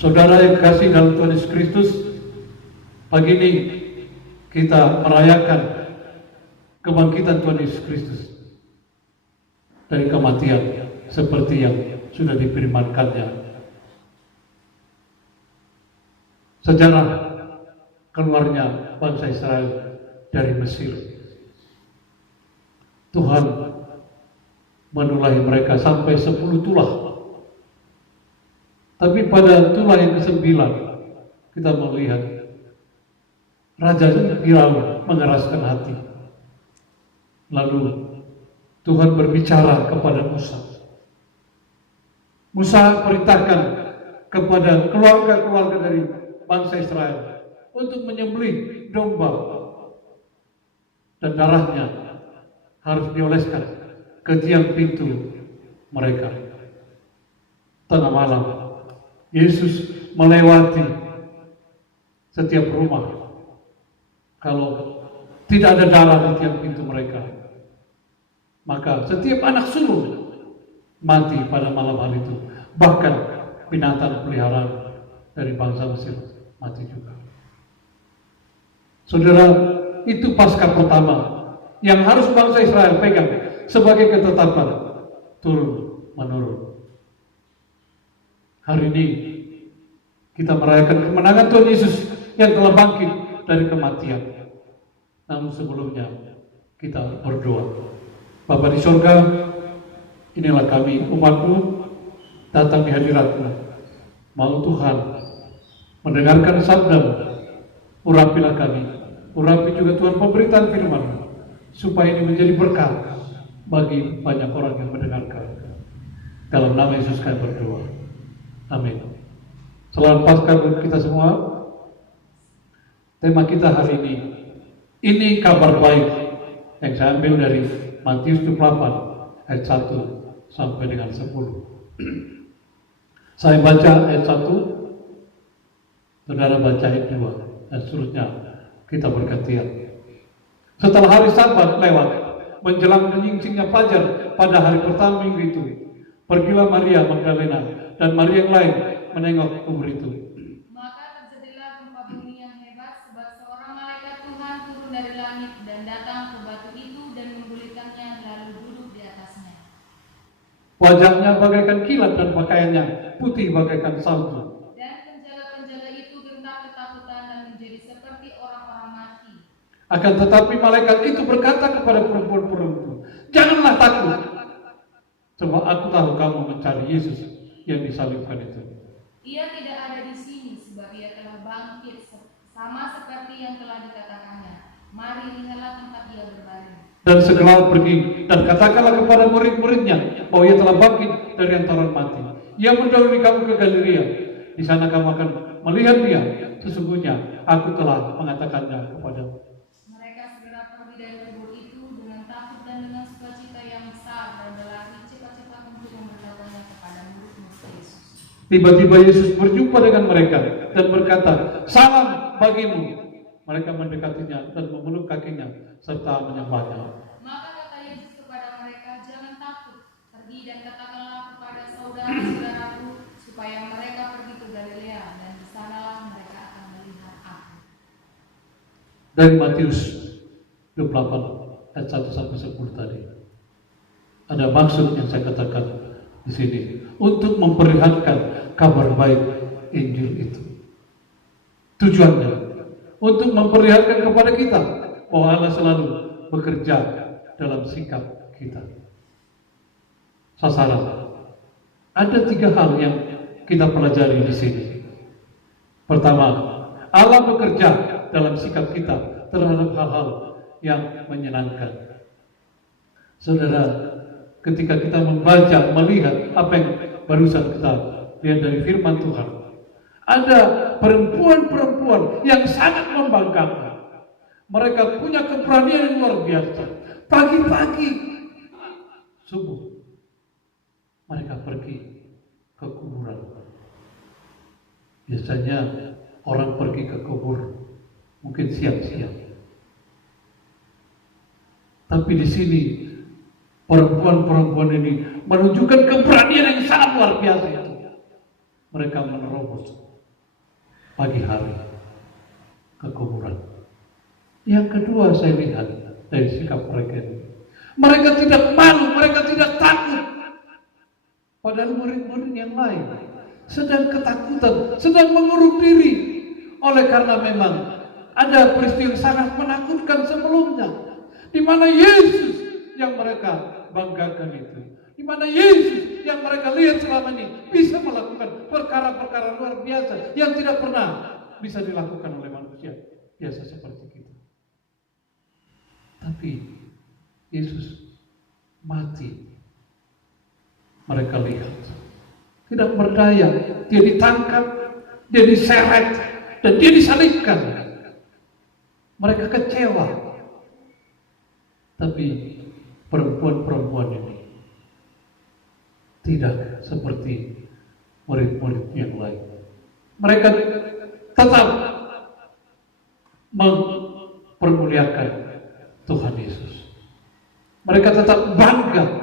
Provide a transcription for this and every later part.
Saudara yang kasih dalam Tuhan Yesus Kristus, pagi ini kita merayakan kebangkitan Tuhan Yesus Kristus dari kematian seperti yang sudah difirmankannya. Sejarah keluarnya bangsa Israel dari Mesir. Tuhan menulahi mereka sampai 10 tulah. Tapi pada tulah yang ke-9 kita melihat Raja Firaun mengeraskan hati. Lalu Tuhan berbicara kepada Musa. Musa perintahkan kepada keluarga-keluarga dari bangsa Israel untuk menyembelih domba dan darahnya harus dioleskan ke tiang pintu mereka. Tengah malam Yesus melewati setiap rumah. Kalau tidak ada darah di tiang pintu mereka, maka setiap anak sulung mati pada malam hari itu. Bahkan binatang peliharaan dari bangsa Mesir mati juga. Saudara, itu Paskah pertama yang harus bangsa Israel pegang sebagai ketetapan turun menurun. Hari ini kita merayakan kemenangan Tuhan Yesus yang telah bangkit dari kematian. Namun sebelumnya kita berdoa. Bapa di surga, inilah kami umat-Mu datang di hadirat-Mu. Mau Tuhan mendengarkan sabda-Mu, urapilah kami, urapi juga Tuhan pemberitaan firman-Mu, supaya ini menjadi berkat bagi banyak orang yang mendengarkan. Dalam nama Yesus kami berdoa. Amin. Selamat Paskah buat kita semua. Tema kita hari ini kabar baik yang saya ambil dari Matius 28 ayat 1 sampai dengan 10. Saya baca ayat 1, saudara baca ayat 2, dan seterusnya kita bergantian. Setelah hari Sabat lewat, menjelang menyingsingnya fajar pada hari pertama minggu itu, pergilah Maria Magdalena dan Maria yang lain menengok kubur itu. Maka terjadilah gempa bumi yang hebat, sebab seorang malaikat Tuhan turun dari langit dan datang ke batu itu dan menggulingkannya lalu duduk di atasnya. Wajahnya bagaikan kilat dan pakaiannya putih bagaikan salju. Dan penjala-penjala itu gentar ketakutan dan menjadi seperti orang-orang mati. Akan tetapi malaikat itu berkata kepada perempuan-perempuan itu, janganlah takut, sebab aku tahu kamu mencari Yesus yang disalibkan itu. Ia tidak ada di sini, sebab ia telah bangkit, sama seperti yang telah dikatakannya. Mari lihatlah tempat ia berbaring. Dan segera pergi dan katakanlah kepada murid-muridnya bahwa ia telah bangkit dari antara mati. Ia mendahului kamu ke Galilea. Di sana kamu akan melihat dia. Sesungguhnya aku telah mengatakannya kepadamu. Mereka segera pergi dari kubur itu dengan takut dan dengan sukacita yang besar, dan berlari cepat-cepat untuk memberitahukannya kepada murid-murid Yesus. Tiba-tiba Yesus berjumpa dengan mereka dan berkata, salam bagimu. Mereka mendekatinya dan memeluk kakinya serta menyembahnya. Maka kata Yesus kepada mereka, jangan takut, pergi dan katakanlah kepada saudara-saudaraku supaya mereka pergi ke Galilea, dan di sanalah mereka akan melihat aku. Dari Matius 28 ayat 1 sampai 10 tadi. Ada maksud yang saya katakan di sini untuk memperlihatkan kabar baik Injil itu. Tujuannya untuk memperlihatkan kepada kita bahwa Allah selalu bekerja dalam sikap kita. Sasaran. Ada 3 hal yang kita pelajari di sini. Pertama, Allah bekerja dalam sikap kita terhadap hal-hal yang menyenangkan. Saudara, ketika kita membaca, melihat apa yang barusan kita lihat dari firman Tuhan, ada perempuan-perempuan yang sangat membanggakan. Mereka punya keberanian yang luar biasa. Pagi-pagi, subuh, mereka pergi ke kuburan. Biasanya orang pergi ke kubur mungkin siang-siang. Tapi di sini perempuan-perempuan ini menunjukkan keberanian yang sangat luar biasa itu. Mereka menerobos pagi hari ke kuburan. Yang kedua saya lihat dari sikap mereka ini, mereka tidak malu, mereka tidak takut. Padahal murid-murid yang lain sedang ketakutan, sedang mengurung diri. Oleh karena memang ada peristiwa yang sangat menakutkan sebelumnya, di mana Yesus yang mereka banggakan itu, di mana Yesus yang mereka lihat selama ini bisa melakukan perkara-perkara luar biasa yang tidak pernah bisa dilakukan oleh manusia biasa seperti kita. Tapi Yesus mati. Mereka lihat, tidak berdaya, dia ditangkap, dia diseret, dan dia disalibkan. Mereka kecewa. Tapi perempuan-perempuan ini tidak seperti murid-murid yang lain. Mereka tetap mempermuliakan Tuhan Yesus. Mereka tetap bangga.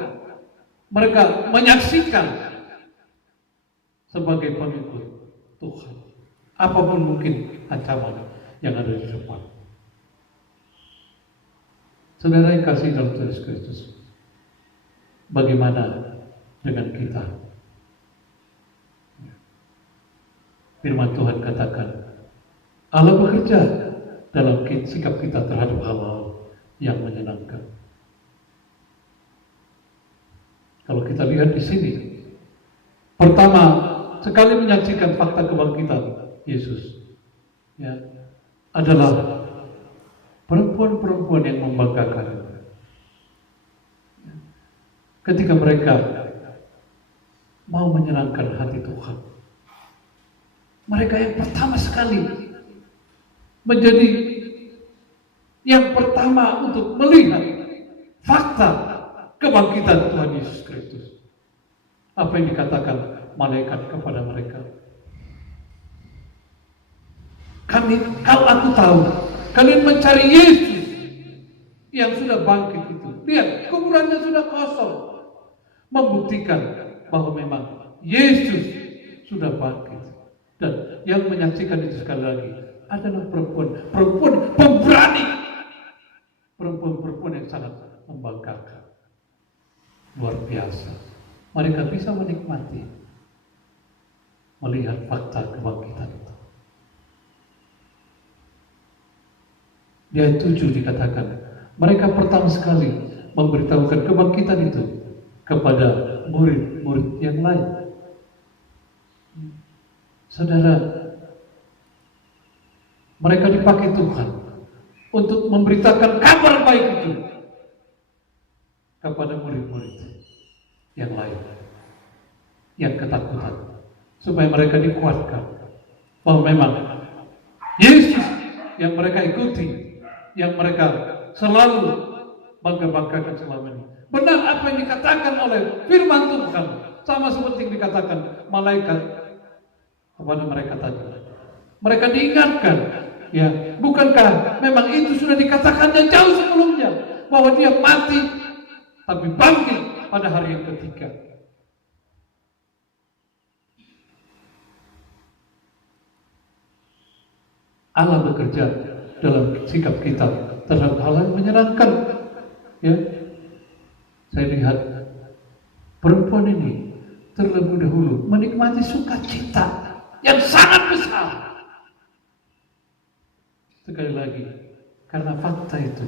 Mereka menyaksikan sebagai pengikut Tuhan, apapun mungkin ancaman yang ada di depan. Saudara yang kasih dalam Yesus Kristus, bagaimana dengan kita? Firman Tuhan katakan, Allah bekerja dalam sikap kita terhadap hal-hal yang menyenangkan. Kalau kita lihat di sini, pertama sekali menyaksikan fakta kebangkitan Yesus, ya, adalah perempuan-perempuan yang membanggakan. Ketika mereka mau menyenangkan hati Tuhan, mereka yang pertama sekali menjadi yang pertama untuk melihat fakta kebangkitan Tuhan Yesus Kristus. Apa yang dikatakan malaikat kepada mereka? Kalau aku tahu kalian mencari Yesus yang sudah bangkit itu. Lihat, kuburannya sudah kosong. Membuktikan bahwa memang Yesus sudah bangkit. Dan yang menyaksikan itu sekali lagi adalah perempuan pemberani. Perempuan-perempuan yang sangat membanggakan. Luar biasa. Mereka bisa menikmati melihat fakta kebangkitan itu. Di ayat 7 dikatakan, mereka pertama sekali memberitahukan kebangkitan itu kepada murid-murid yang lain. Saudara, mereka dipakai Tuhan untuk memberitakan kabar baik itu kepada murid-murid yang lain yang ketakutan, supaya mereka dikuatkan bahwa memang Yesus yang mereka ikuti, yang mereka selalu bangga-banggakan selama ini, benar apa yang dikatakan oleh firman Tuhan, sama seperti yang dikatakan malaikat kepada mereka tadi. Mereka diingatkan, ya, bukankah memang itu sudah dikatakannya jauh sebelumnya, bahwa dia mati tapi bangkit pada hari yang ketiga. Allah bekerja dalam sikap kita terhadap hal yang menyenangkan. Ya, saya lihat perempuan ini terlebih dahulu menikmati sukacita yang sangat besar. Sekali lagi, karena fakta itu,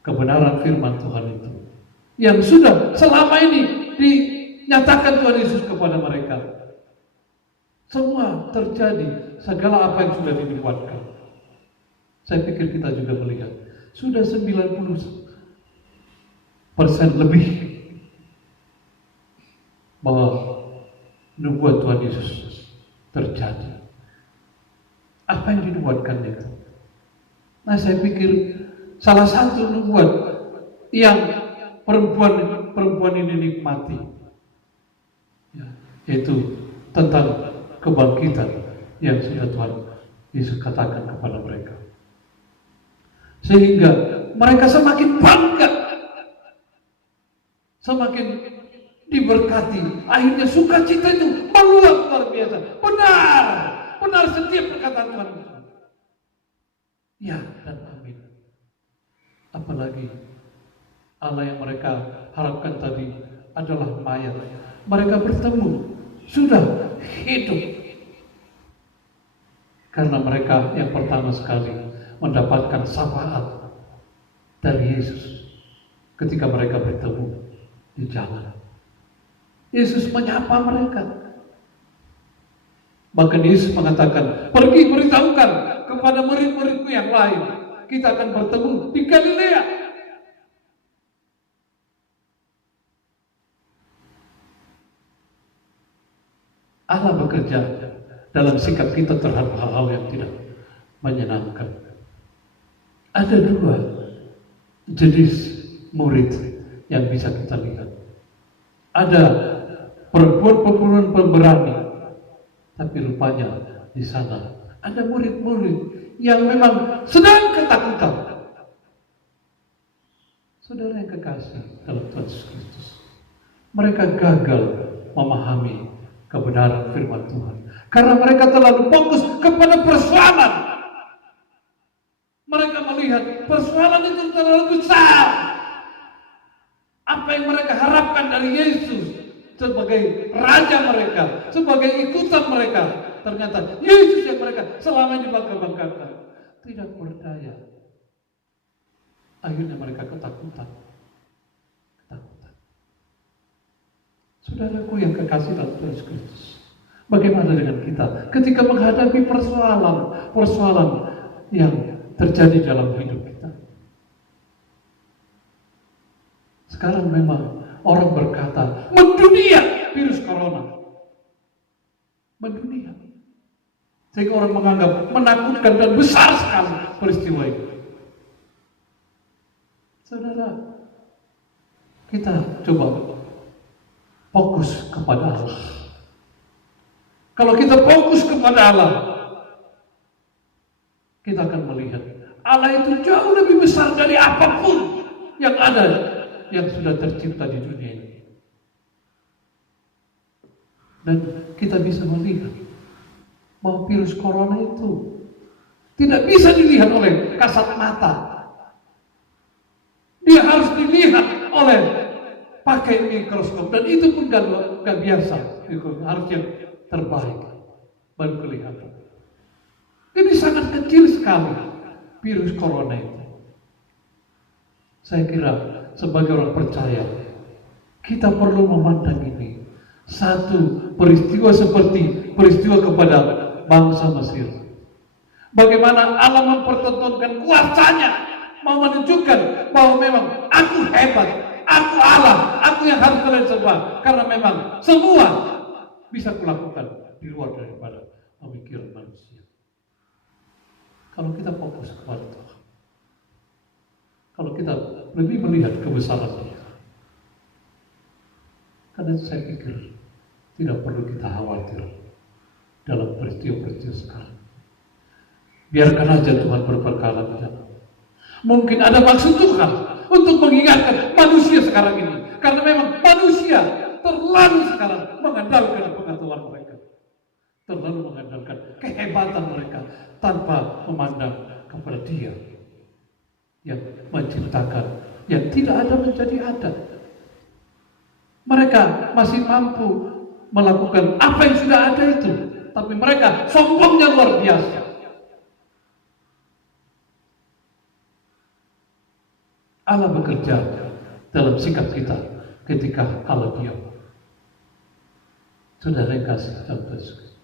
kebenaran firman Tuhan itu, yang sudah selama ini dinyatakan Tuhan Yesus kepada mereka. Semua terjadi, segala apa yang sudah dibuatkan. Saya pikir kita juga melihat, sudah 90% lebih bahwa nubuat Tuhan Yesus terjadi. Apa yang dinubuatkan itu? Nah, saya pikir salah satu nubuat yang perempuan ini nikmati, ya, yaitu tentang kebangkitan yang sudah Tuhan Yesus katakan kepada mereka. Sehingga mereka semakin bangga, semakin diberkati. Akhirnya sukacita itu meluap luar biasa. Benar setiap perkataan Tuhan itu. Ya dan amin. Apalagi Allah yang mereka harapkan tadi adalah mayat. Mereka bertemu, sudah hidup. Karena mereka yang pertama sekali mendapatkan syafaat dari Yesus ketika mereka bertemu di jalan. Yesus menyapa mereka. Bahkan Yesus mengatakan, pergi beritahukan kepada murid-muridku yang lain, kita akan bertemu di Galilea. Allah bekerja dalam sikap kita terhadap hal-hal yang tidak menyenangkan. Ada dua jenis murid yang bisa kita lihat. Ada perempuan-perempuan pemberani, tapi rupanya di sana ada murid-murid yang memang sedang ketakutan. Saudara yang kekasih dalam Tuhan Yesus Kristus, mereka gagal memahami kebenaran firman Tuhan karena mereka terlalu fokus kepada persoalan. Mereka melihat persoalan itu terlalu besar. Apa yang mereka harapkan dari Yesus sebagai raja mereka, sebagai ikutan mereka, ternyata Yesus yang mereka selama ini bangga-banggakan tidak berdaya. Akhirnya mereka ketakutan. Saudaraku yang kekasih dalam Tuhan Yesus Kristus, bagaimana dengan kita ketika menghadapi persoalan yang terjadi dalam hidup kita? Sekarang memang orang berkata, mendunia virus corona. Mendunia. Sehingga orang menganggap menakutkan dan besar sekali peristiwa itu. Saudara, kita coba fokus kepada Allah. Kalau kita fokus kepada Allah, kita akan melihat Allah itu jauh lebih besar dari apapun yang ada, yang sudah tercipta di dunia ini. Dan kita bisa melihat bahwa virus corona itu tidak bisa dilihat oleh kasat mata. Dia harus dilihat oleh pakai mikroskop, dan itu pun gak biasa. Harus yang terbaik baru kelihatan. Ini sangat kecil sekali virus corona itu. Saya kira sebagai orang percaya, kita perlu memandang ini satu peristiwa seperti peristiwa kepada bangsa Mesir. Bagaimana Allah mempertontonkan kuasanya, mau menunjukkan bahwa memang aku hebat, aku Allah, aku yang harus kalian sembah, karena memang semua bisa kulakukan di luar daripada pemikiran manusia. Kalau kita fokus kepada Tuhan, kalau kita lebih melihat kebesaran Dia, karena saya pikir tidak perlu kita khawatir dalam peristiwa-peristiwa sekarang. Biarkan aja Tuhan berperkara di dalam. Mungkin ada maksud Tuhan untuk mengingatkan manusia sekarang ini, karena memang manusia terlalu sekarang mengandalkan pengetahuan mereka, terlalu mengandalkan kehebatan mereka tanpa memandang kepada Dia yang menciptakan yang tidak ada menjadi ada. Mereka masih mampu melakukan apa yang sudah ada itu, tapi mereka sombongnya luar biasa. Allah bekerja dalam sikap kita ketika Allah diam. Saudara yang kasih dalam Yesus,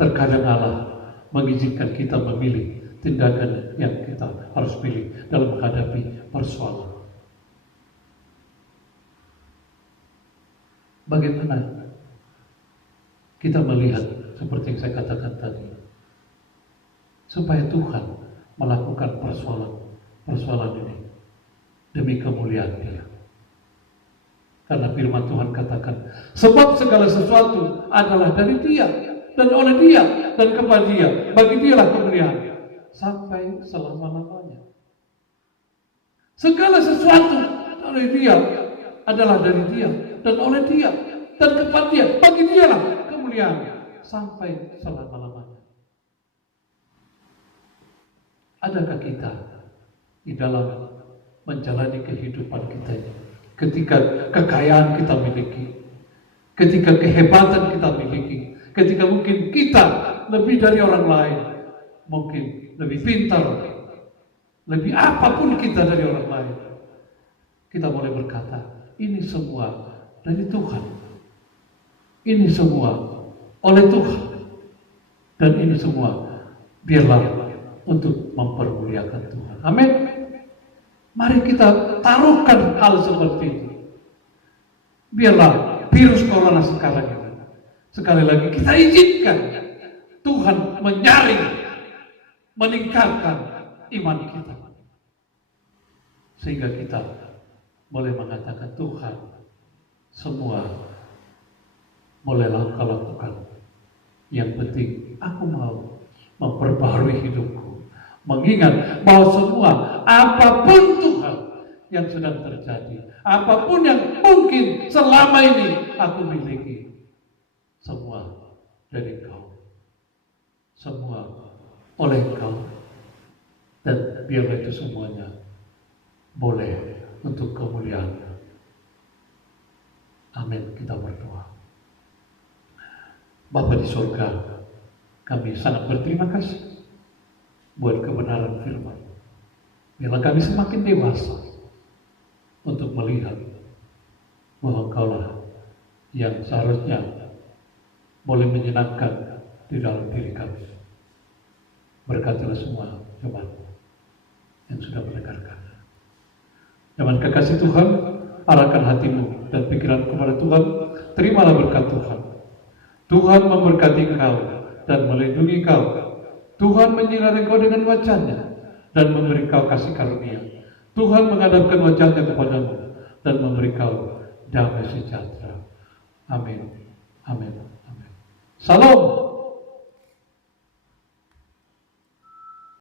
terkadang Allah mengizinkan kita memilih tindakan yang kita harus pilih dalam menghadapi persoalan. Bagaimana kita melihat seperti yang saya katakan tadi, supaya Tuhan melakukan persoalan ini demi kemuliaan Dia. Karena firman Tuhan katakan, sebab segala sesuatu adalah dari Dia, dan oleh Dia, dan kepada Dia, bagi Dialah kemuliaan sampai selama-lamanya. Segala sesuatu dari Dia adalah dari Dia, dan oleh Dia, dan kepada Dia, bagi Dialah kemuliaan sampai selama-lamanya. Adakah kita di dalam menjalani kehidupan kita ini, ketika kekayaan kita miliki, ketika kehebatan kita miliki, ketika mungkin kita lebih dari orang lain, mungkin lebih pintar, lebih apapun kita dari orang lain, kita boleh berkata, ini semua dari Tuhan, ini semua oleh Tuhan, dan ini semua biarlah untuk mempermuliakan Tuhan. Amin. Mari kita taruhkan hal seperti itu. Biarlah virus corona sekarang ini, sekali lagi kita izinkan Tuhan menyaring, meningkatkan iman kita, sehingga kita boleh mengatakan, Tuhan, semua bolehlah Kau lakukan. Yang penting aku mau memperbaharui hidupku, mengingat bahwa semua apapun Tuhan yang sedang terjadi, apapun yang mungkin selama ini aku miliki, semua dari Kau, semua oleh Kau, dan biarlah itu semuanya boleh untuk kemuliaan. Amin. Kita berdoa. Bapa di surga, kami sangat berterima kasih buat kebenaran firman. Biarlah kami semakin dewasa untuk melihat bahwa Kaulah yang seharusnya boleh menyenangkan di dalam diri kami. Berkatilah semua jemaat yang sudah mendengarkan. Zaman kekasih Tuhan, arahkan hatimu dan pikiran kepada Tuhan. Terimalah berkat Tuhan. Tuhan memberkati kau dan melindungi kau. Tuhan menyinari kau dengan wajah-Nya dan memberi kau kasih karunia. Tuhan menghadapkan wajah-Nya kepadamu dan memberi kau damai sejahtera. Amin. Amin. Amin. Salam.